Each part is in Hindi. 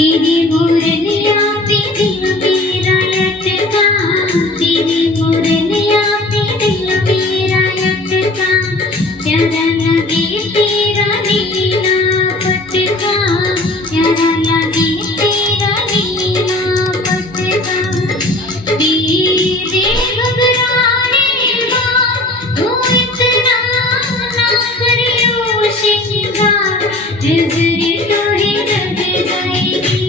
तेरी मुरलिया पे दिल मेरा लटका, तेरी मुरलिया पे दिल मेरा लटका, प्यारा लगे तेरा नीला पटका, प्यारा लगे तेरा नीला पटका। मेरे घबराने माँ तू इतना ना करियो श्रृंगार, नजर तो ही लग जाएगी,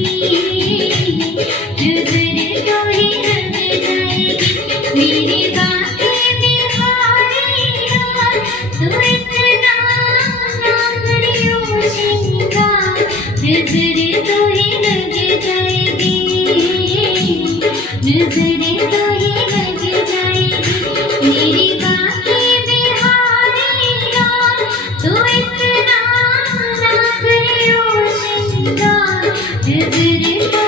नजर तो ही लग जाएगी। मेरी बातें बिहारी यार तू इतना ना करियो श्रृंगार, नजर तो ही लग जाएगी, नजर तो ही लग जाएगी। मेरी बातें बिहारी यार तू इतना ना करियो श्रृंगार, नजर तो